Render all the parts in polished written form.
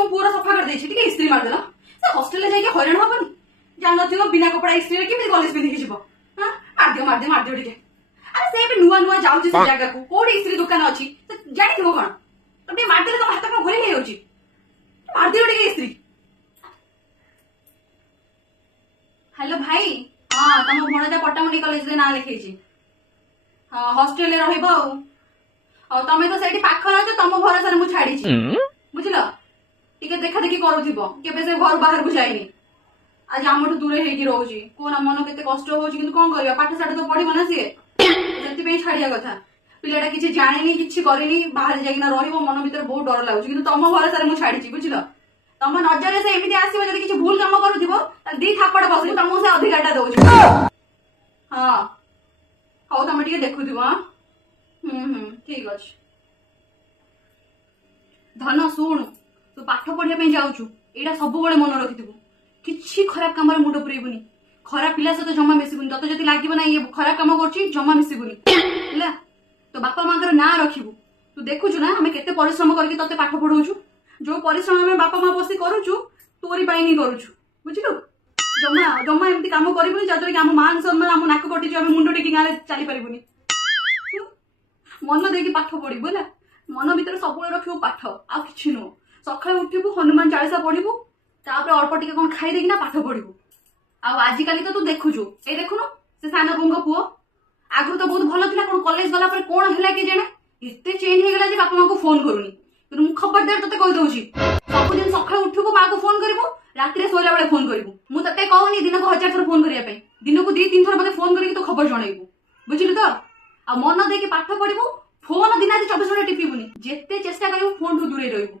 तुम पूरा सफा कर देछि टिके इस्त्री मार देला से हॉस्टल ले जाके हैरान होबनी जान नथिबो बिना कपड़ा इस्त्री रे केमि कॉलेज पिंधि के जिवो हां मार दियो टिके अरे से भी नुआ जाउछि से जगह को कोडी इस्त्री दुकान अछि जानि थिबो कोन तबे मार देले तो हाथ में घोरी नै होछि मार दियो टिके इस्त्री। हेलो भाई हाँ तुम भणजा पट्टामुंडी कॉलेज रे ना लिखैछि हाँ हॉस्टल रे रहइबो आ तमे तो सेठी पाख रहछ तुम भरोसा रे मु छाड़ी छी बुझिलो टिके देखा देखी करूथिबो केबे से घर बाहर को जाइनी आज हमठु दूर हेकी रहउछि कोना मन केते कष्ट होउछि किंतु कोन करिया पाठ साठ तो पढिबो ना सिए जति पे छाड़िया कथा पिलाटा किछि जानेनी किछि करेनी बाहर जाइना रहिबो मन भीतर बहुत डर लागुछि किंतु तुम भरोसा रे मु छाड़ी छी बुझिलो तुम नजर से एमती आसो जब किसी भूल कम कर दी थापड़ बस तुमको से अधिकार दौर हाँ हौ तुम टे देखु ठीक अच्छे धन शुण तू पाठ पढ़ाई जाऊँ यहाँ सब मन रखिथु कि खराब कम मुंड पुरेबुनि खराब पिला सहित जमा मिसबुनि तत जब लगे ना ये खराब कम कर जमा मिसबुनि तो बापा माँ ना रखिबू तू देखु ना आम के परिश्रम करके तते पाठ पढ़ाऊँ जो परिश्रम आम बापा माँ बसी करुचु तोरी ही करुचु बुझलु जमा जमा एमती काम करूनी जहाद्वारा कि आम मान सम्मान आम नाक कटी आम मुंड टेक गाँव चली पारूनी मन देकी पाठ पढ़ू है मन भर सब रखू पाठ आ कि नुह सका उठू हनुमान चालीसा पढ़ू तापर अल्प टे कौन खाईदेना पाठ पढ़ू आजिकल तो तू देखुचु ए देखुनु से सान बोंग पुओ आगु तो बहुत भल था कौन कॉलेज गला कौन है कि जाने एत चेंज हो गला बापा माँ को फोन करूनी मु खबरदार तते कहि दउछि सबदिन सखा उठुको माँ को फोन करिवो रात्रि सोला बेले फोन करिवो मु तते कहूनी दिन को 1000 थर फोन करिया पे दिन को 2-3 थर मते फोन करिक तो खबर जणाइबो बुझिलु तो आ मन देके पाठ पढिबो फोन दिन आदि 24 घंटा टिपिबुनी जेते चेष्टा करिवो फोन ठु दूरे रहिबो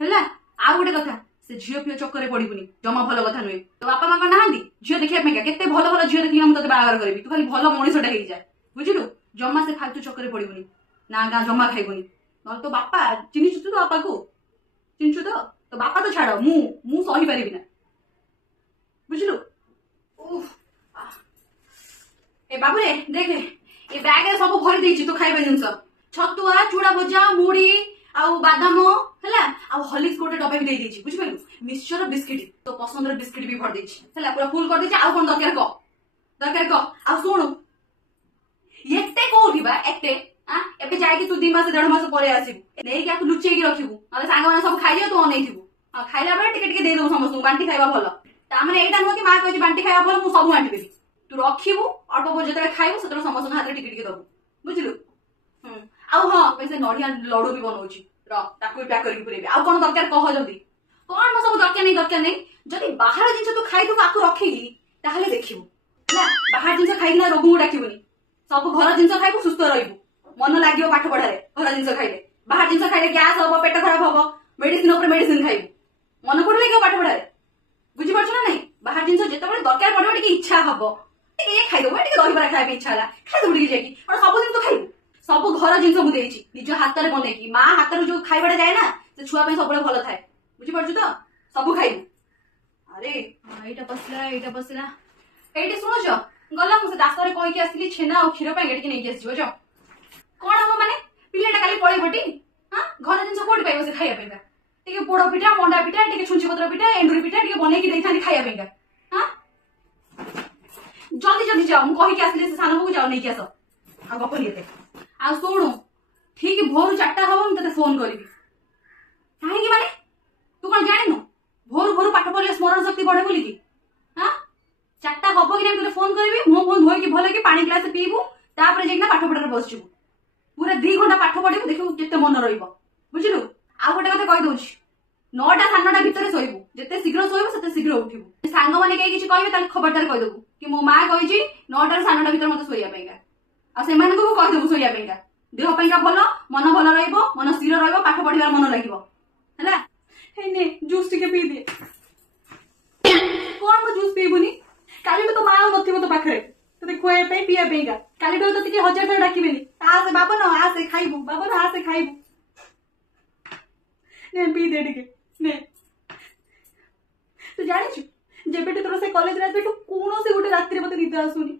हैला आ गोटे कथा से झियो पियो चक्कर पड़िबुनी जमा भल कथा नुहे तो बापा माँ नाहांती झियो देखिया पे केते भल भल झियो देखि हम तते बाहागर करबी तू खाली भल मनिषटा हेइ जा बुझिलु जमा से फालतू चक्कर पड़िबुनी ना गा जमा खाइबुनी न तो बापा चिन्हिछु तो बापा को चिन्हछु तो बापा तो छाड़ मु सही पारिबि ना बुझलु ए बाबू रे देख ए बैग रे सब भरी देछि तो खाइबा जिंस छतुआ चूड़ा भजा मुड़ी आउ बादाम हैला आउ हॉर्लिक्स गोटे डब्बा भी दे देछि बुझि पाइलु मिक्सचर बिस्किट तो पसंद रे बिस्किट भी भर देछि हैला पूरा फुल कर देछि आउ कोन दरकार क आउ सुनु एते कोठी बा एते एबे जाइए तू 2 मास 1.5 मास पर आसबू नहीं आपको लुचेक रखिबू ना सांग मैंने सब खाई तू अनैथिबू खाइला बेले टिके दे दो समस्त बांटी खाइबा भल तामने एटा नुह कि माँ कहि बांटी खाइबा भल मु सब बांटी देबी तू रखिबू अल्प बहुत जतरे खाइबू सेतरे समस्त हाथ रे टिके दबू बुझिलु आउ हां पैसे नडिया लडू भी बनौछि र ताकू पैक करके पुरेबी आउ कोन दरकार कह जल्दी कोन म सब दरकार नहीं जदी बाहर जिंस तू खाइ तू आकु रखिली ताहले देखिबू ना बाहर जिंस खाइ ना रोग डाकिबुनी सब घर जिंस खाइबू सुस्थ रहिबू मन लगे पाठ पढ़ारे घर जिन खाइले बाहर जिन खाइले गैस हम पेट खराब हम मेडिसिन मेडिसिन खाइबू मन कोड लगे पाठ पढ़ारे बुझिपारछ ना नहीं बाहर जिन जिते दरकार पड़े टे इच्छा हम ये खाइदेव टे दहीबरा खाଇବା इच्छा है खाइदेव टे जाकि और सब दिन तो खाइबू सब घर जिन मुझे निज हाथ में बनई माँ हाथ जो खाइबाटा जाए ना से छुआ सब भल थाए बुझिपारछ तो सब खाइबू अरे एटा पसला एटी शुणुच गला मुझे दास कहीकि आसली छेना और क्षीर टिके नहीं आसो जो कौन हम माने पिलाटा काली पड़ेबटी हाँ घर जिन कौट पाइब से खाइबा टे पोड़ पिठा मंडा पिठा टे छुंची पत्र पिठा एंडुरी पिठा टे बनई खाइबा हाँ जल्दी जल्दी जाओ मुझे कहीकि आसली से सान को जाओ नहीं आस आ गपनी आ शुणु ठीक भोर 4टा हम मुझे फोन करी कहीं माने तू कौन जान भोर भोर पाठ पढ़ले स्मरण शक्ति बढ़े बोली कि हाँ 4टा हम कि तुझे फोन करी मुह मुह धोईकी भल कि पानी ग्लास पीबू तापर जाइना पाठ पढ़ार बसू पूरा 2 घंटा पाठ पढ़ू देखू केते मन रुझलु आ गोटे कथा कही दउछि 9टा 9:30 भितर शोइबू जिते शीघ्र शोइबू सेते शीघ्र उठिबू सांग माने कहीं किछि कहबे ताले खबरदार कहि देबू कि मो मां कहिछि 9टा 9:30 भितर मते सोइया पैगा आ से माने को कहि देबू सोइया पैगा देह पैगा भलो मन भलो रहइबो मन स्थिर रहइबो पाठ पढ़िबार मन लागिबो हैला हे ने जूस टिके पी दे कोन को जूस पीबुनी काली तो मां नथिबो तो पाखरे तते खोए पे पिया पेगा काली तो तते 1000 थर डाकिबेनी आसे बाबा न आसे खाइबू बाबा न आसे खाइबू ने पी दे टिके ने तो जानि छु जेबेटे तोर से कॉलेज रे बेटू कोनो से गोटे रात्रि मते निद आसुनी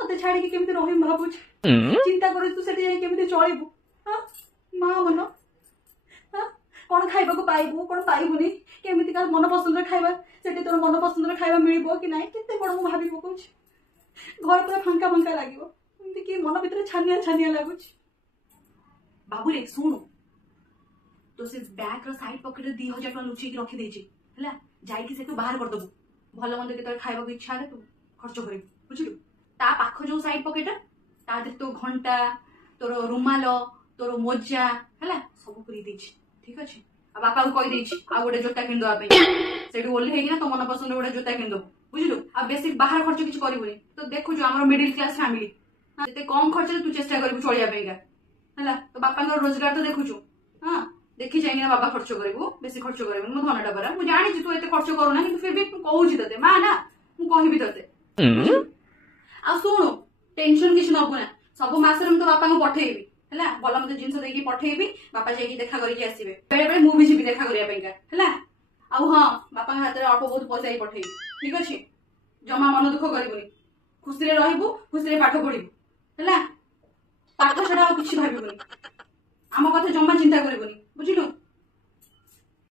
तते छाड़ी के केमते रहिम भाबु चिंता कर तू सेठी जाई केमते चलिबू हां मां मन हां कोन खाइबा को पाइबू कोन पाइबुनी केमिति का मन पसंद खाइबा सेठी तोर मन पसंद खाइबा मिलिबो कि नाही केते बड़ मु भाबी पकोछ घर पूरा फांका फांका लागिवो एमति कि मन भीतर छानिया छानिया लागुछ बाबू रे सुन तो से बैग रो साइड पॉकेट रे 2000 टका लुचि के रखि देछि हला जाई कि से तो बाहर कर दबु भलो मंद के तोर खाइबा को इच्छा रे तू खर्च करिबु बुझिलु ता पाखो जो साइड पॉकेट ता दे तो घंटा तोर रुमाल तोर मोजा हला सब पुरी देछि ठीक अछि आ बापा को कहि देछि आ गोटे जोता किन दवा पे सेठी ओल्हे हेगिना तो मन पसंद गोटे जोता किन दो बुझिलु आ बेसिक बाहर खर्च किछ करिबुनी तो देखु जो हमर मिडिल क्लास फैमिली जते कम खर्च रे तू चेष्टा करिबु चलिया पेगा हला तो बापा को रोजगार तो देखुछु हां देखि जाइना बाबा खर्च करिबु बेसी खर्च करिबु मु धनटा बरा मु जानि छी तू एते खर्च करू ना कि फिर भी कहू छी तते मा ना मु कहिबी तते आ सुनु टेंशन किछ नबु ना सब मास रे मु तो बापा को पठेइबी हला भल मते जिंस देकी पठेइबी बापा जाई देखा करी के आसीबे बेले बेले मु भी जी देखा करिया पेगा हला आ हां बापा के हाथ रे अल्प बहुत पैसा ही पठेइबी ठीक अछि जमा मन दुख करिबुनी खुशी रे रहिबु खुशी रे पाठ पढिबु हला पाठ छडा किछ भाबिबुनी आम कथा जमा चिंता करिबुनी